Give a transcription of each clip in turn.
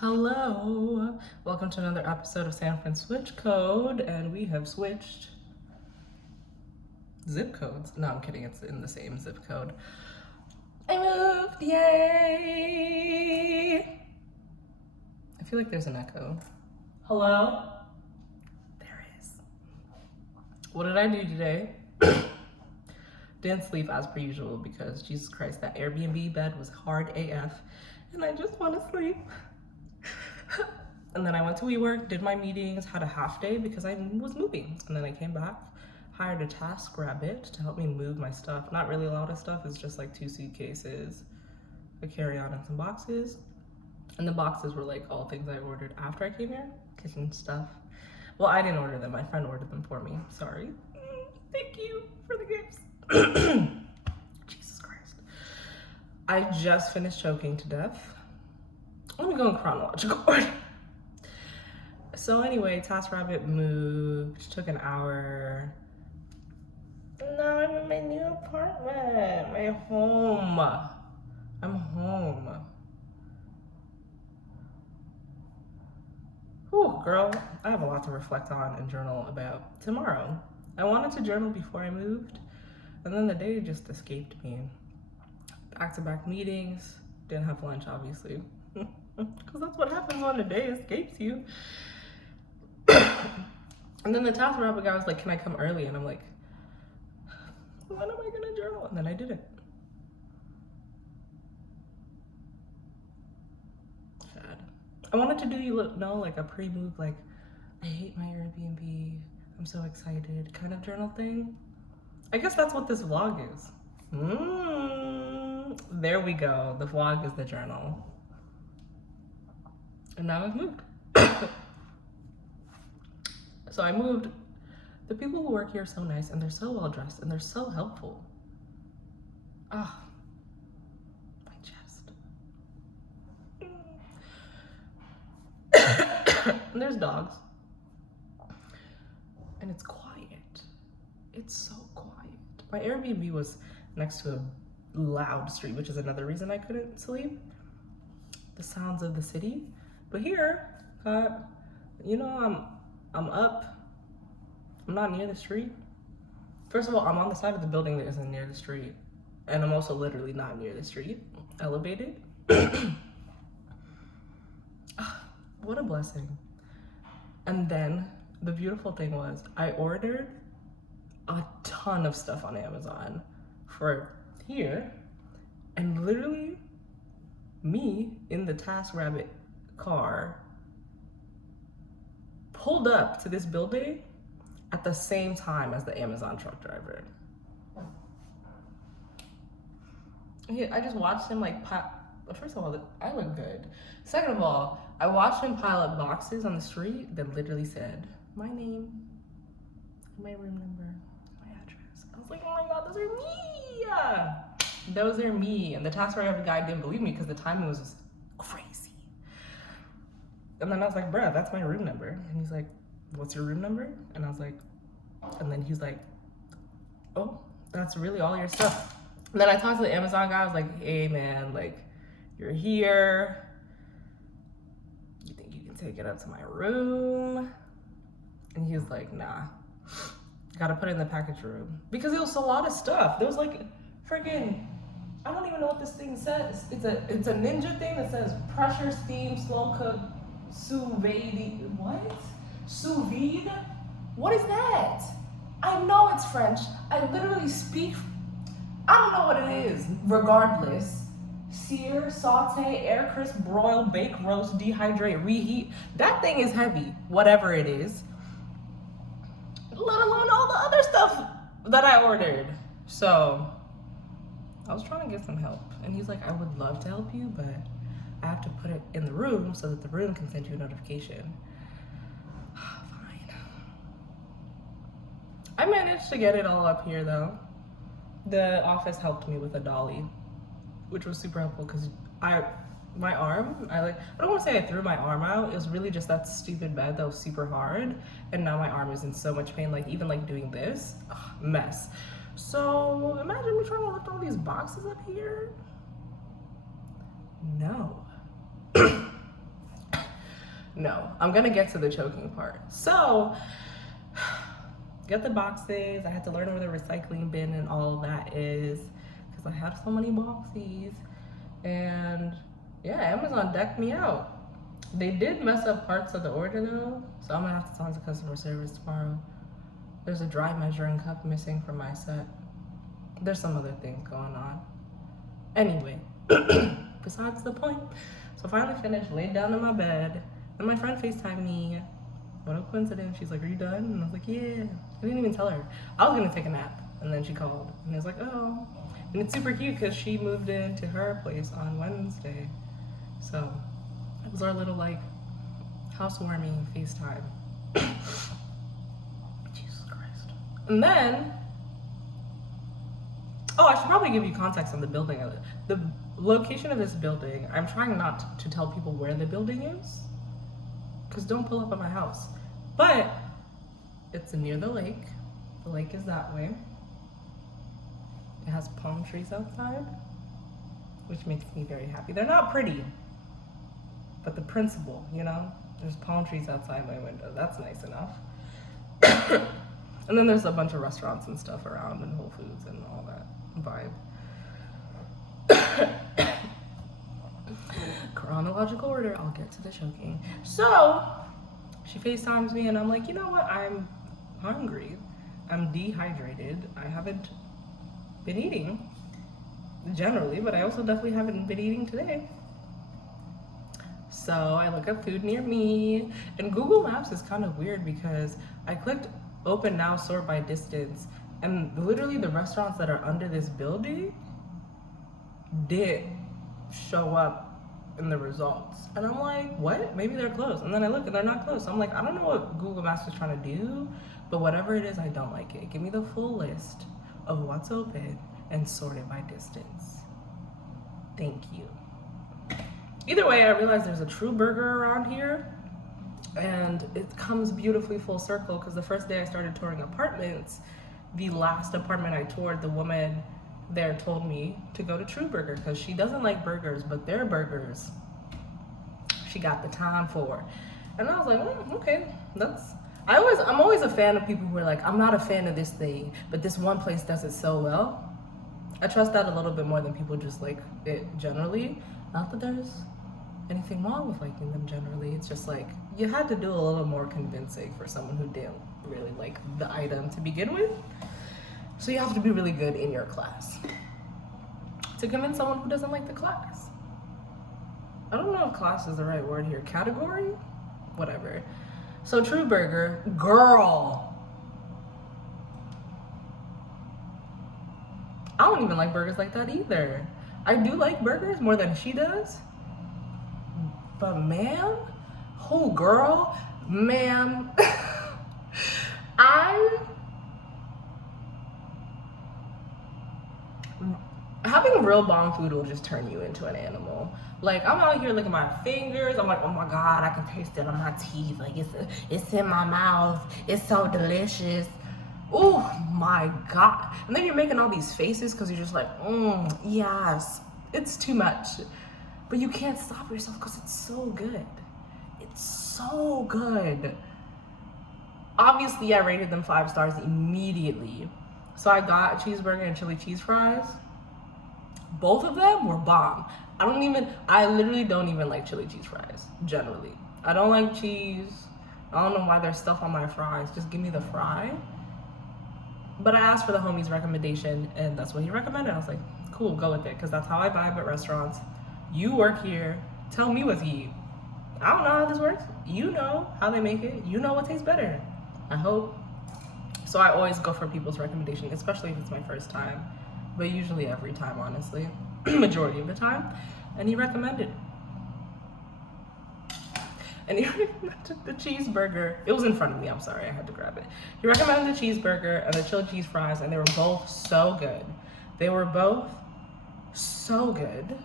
Hello, welcome to another episode of Fran-Switch Code, and we have switched zip codes. No, I'm kidding, it's in the same zip code. I moved, yay! I feel like there's an echo. Hello? There is. What did I do today? Didn't sleep as per usual because Jesus Christ, that Airbnb bed was hard AF, and I just want to sleep. And then I went to WeWork, did my meetings, had a half day because I was moving. And then I came back, hired a TaskRabbit to help me move my stuff. Not really a lot of stuff, it's just like 2 suitcases, a carry-on and some boxes. And the boxes were like all things I ordered after I came here, kitchen stuff. Well, I didn't order them, my friend ordered them for me, sorry. Thank you for the gifts. Jesus Christ. I just finished choking to death. Let me go in chronological order. So anyway, TaskRabbit moved, took an hour. Now I'm in my new apartment, my home. I'm home. Whew, girl, I have a lot to reflect on and journal about tomorrow. I wanted to journal before I moved, and then the day just escaped me. Back-to-back meetings, didn't have lunch, obviously. Because that's what happens when a day escapes you. And then the TaskRabbit guy was like, can I come early? And I'm like, when am I gonna journal? And then I didn't. Sad. I wanted to do like a pre-move, like, I hate my Airbnb, I'm so excited kind of journal thing. I guess that's what this vlog is. There we go. The vlog is the journal. And now I've moved. So I moved. The people who work here are so nice and they're so well dressed and they're so helpful. Ah, my chest. And there's dogs. And it's quiet. It's so quiet. My Airbnb was next to a loud street, which is another reason I couldn't sleep. The sounds of the city. But here, you know, I'm up. I'm not near the street. First of all, I'm on the side of the building that isn't near the street. And I'm also literally not near the street. Elevated. What a blessing. And then the beautiful thing was I ordered a ton of stuff on Amazon for here. And literally me in the TaskRabbit car pulled up to this building at the same time as the Amazon truck driver. I just watched him like first of all, I look good. Second of all, I watched him pile up boxes on the street that literally said my name, my room number, my address. I was like, oh my God, those are me. Those are me. And the TaskRabbit guy didn't believe me because the timing was just crazy. And then I was like, bruh, that's my room number. And he's like, what's your room number? And I was like, and then he's like, oh, that's really all your stuff. And then I talked to the Amazon guy. I was like, hey man, like, you're here. You think you can take it up to my room? And he was like, nah, gotta put it in the package room. Because it was a lot of stuff. There was like freaking, I don't even know what this thing says. It's a ninja thing that says pressure, steam, slow cook, sous vide. What? Sous vide? What is that? I know it's French. I literally speak. I don't know what it is. Regardless. Sear, saute, air crisp, broil, bake, roast, dehydrate, reheat. That thing is heavy, whatever it is. Let alone all the other stuff that I ordered. So I was trying to get some help. And he's like, I would love to help you, but I have to put it in the room so that the room can send you a notification. Fine. I managed to get it all up here though. The office helped me with a dolly, which was super helpful because my arm, I don't want to say I threw my arm out. It was really just that stupid bed that was super hard. And now my arm is in so much pain, like even like doing this, mess. So imagine me trying to lift all these boxes up here. No. No, I'm gonna get to the choking part. So, get the boxes. I had to learn where the recycling bin and all of that is because I have so many boxes. And yeah, Amazon decked me out. They did mess up parts of the order though, so I'm gonna have to talk to customer service tomorrow. There's a dry measuring cup missing from my set. There's some other things going on. Anyway, besides the point. So finally finished, laid down in my bed, and my friend FaceTimed me. What a coincidence. She's like, are you done? And I was like, yeah. I didn't even tell her. I was gonna take a nap, and then she called, and I was like, oh. And it's super cute because she moved into her place on Wednesday. So it was our little like housewarming FaceTime. Jesus Christ. And then, oh, I should probably give you context on the building. The location of this building, I'm trying not to tell people where the building is, because don't pull up at my house. But it's near the lake. The lake is that way. It has palm trees outside, which makes me very happy. They're not pretty, but the principle, you know? There's palm trees outside my window. That's nice enough. And then there's a bunch of restaurants and stuff around and Whole Foods and all that vibe. Chronological order, I'll get to the choking. So, she FaceTimes me and I'm like, you know what? I'm hungry. I'm dehydrated. I haven't been eating generally, but I also definitely haven't been eating today. So I look up food near me, and Google Maps is kind of weird because I clicked open now, sort by distance, and literally the restaurants that are under this building did show up in the results. And I'm like, what? Maybe they're closed. And then I look and they're not closed. So I'm like, I don't know what Google Maps is trying to do, but whatever it is, I don't like it. Give me the full list of what's open and sort it by distance. Thank you. Either way, I realized there's a True Burger around here, and it comes beautifully full circle because the first day I started touring apartments, the last apartment I toured, the woman there told me to go to True Burger because she doesn't like burgers, but their burgers she got the time for. And I was like, okay, I'm always a fan of people who are like, I'm not a fan of this thing, but this one place does it so well. I trust that a little bit more than people just like it generally. Not that there's anything wrong with liking them generally. It's just like, you had to do a little more convincing for someone who didn't really like the item to begin with. So you have to be really good in your class to convince someone who doesn't like the class. I don't know if class is the right word here. Category? Whatever. So True Burger, girl. I don't even like burgers like that either. I do like burgers more than she does. But ma'am, who girl? Ma'am, having real bomb food will just turn you into an animal. Like, I'm out here licking my fingers. I'm like, oh my God, I can taste it on my teeth. Like, it's in my mouth. It's so delicious. Oh my God. And then you're making all these faces because you're just like, yes. It's too much. But you can't stop yourself because it's so good. It's so good. Obviously, I rated them 5 stars immediately. So I got a cheeseburger and chili cheese fries. Both of them were bomb. I literally don't even like chili cheese fries, generally. I don't like cheese. I don't know why there's stuff on my fries. Just give me the fry. But I asked for the homie's recommendation, and that's what he recommended. I was like, cool, go with it, because that's how I vibe at restaurants. You work here. Tell me what to eat. I don't know how this works. You know how they make it. You know what tastes better. I hope. So I always go for people's recommendation, especially if it's my first time. But usually every time, honestly. Majority of the time. And he recommended. And he recommended the cheeseburger. It was in front of me. I'm sorry. I had to grab it. He recommended the cheeseburger and the chili cheese fries, and they were both so good. They were both so good.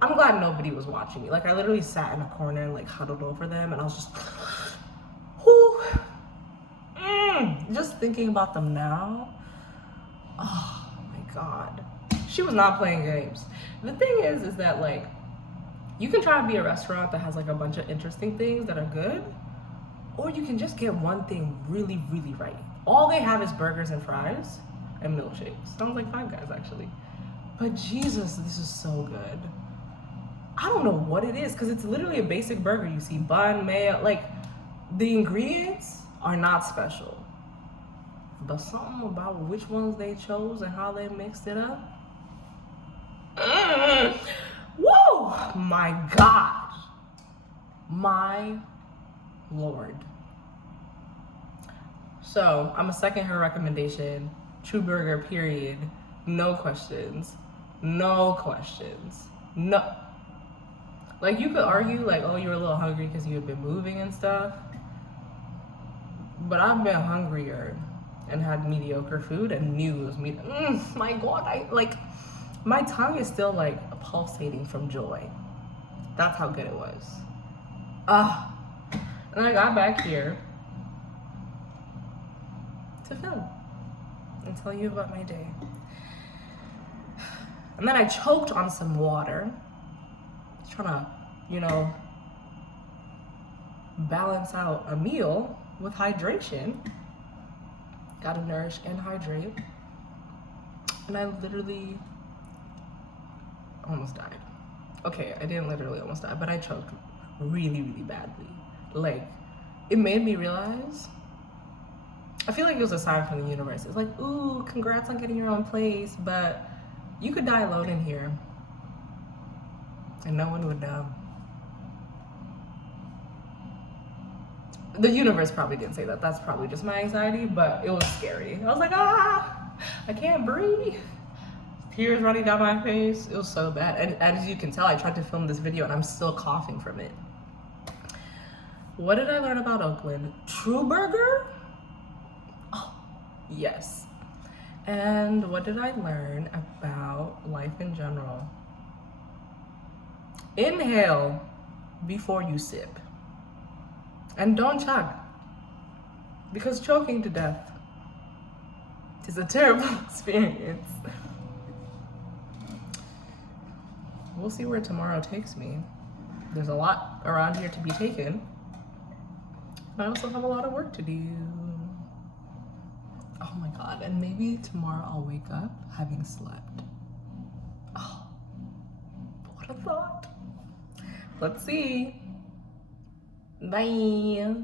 I'm glad nobody was watching me. Like, I literally sat in a corner and like huddled over them, and I was just, whoo, just thinking about them now. Oh my God. She was not playing games. The thing is that like, You can try to be a restaurant that has like a bunch of interesting things that are good, or you can just get one thing really, really right. All they have is burgers and fries and milkshakes. Sounds like Five Guys, actually. But Jesus, this is so good. I don't know what it is, because it's literally a basic burger. You see bun, mayo, like the ingredients are not special. But something about which ones they chose and how they mixed it up. Whoa! My God. My Lord. So I'm a second her recommendation. True burger, period. No questions. No questions. No. Like, you could argue, like, oh, you were a little hungry because you had been moving and stuff. But I've been hungrier and had mediocre food and knew it was me. My God, my tongue is still, like, pulsating from joy. That's how good it was. And I got back here to film and tell you about my day. And then I choked on some water, trying to, balance out a meal with hydration. Gotta nourish and hydrate. And I literally almost died. Okay, I didn't literally almost die, but I choked really, really badly. Like, it made me realize, I feel like it was a sign from the universe. It's like, ooh, congrats on getting your own place, but you could die alone in here and no one would know. The universe probably didn't say that. That's probably just my anxiety, but it was scary. I was like, I can't breathe. Tears running down my face. It was so bad. And as you can tell, I tried to film this video and I'm still coughing from it. What did I learn about Oakland? True burger? Oh, yes. And what did I learn about life in general? Inhale before you sip. And don't chug. Because choking to death is a terrible experience. We'll see where tomorrow takes me. There's a lot around here to be taken. I also have a lot of work to do. Oh my God, and maybe tomorrow I'll wake up having slept. Oh, what a thought. Let's see. Bye.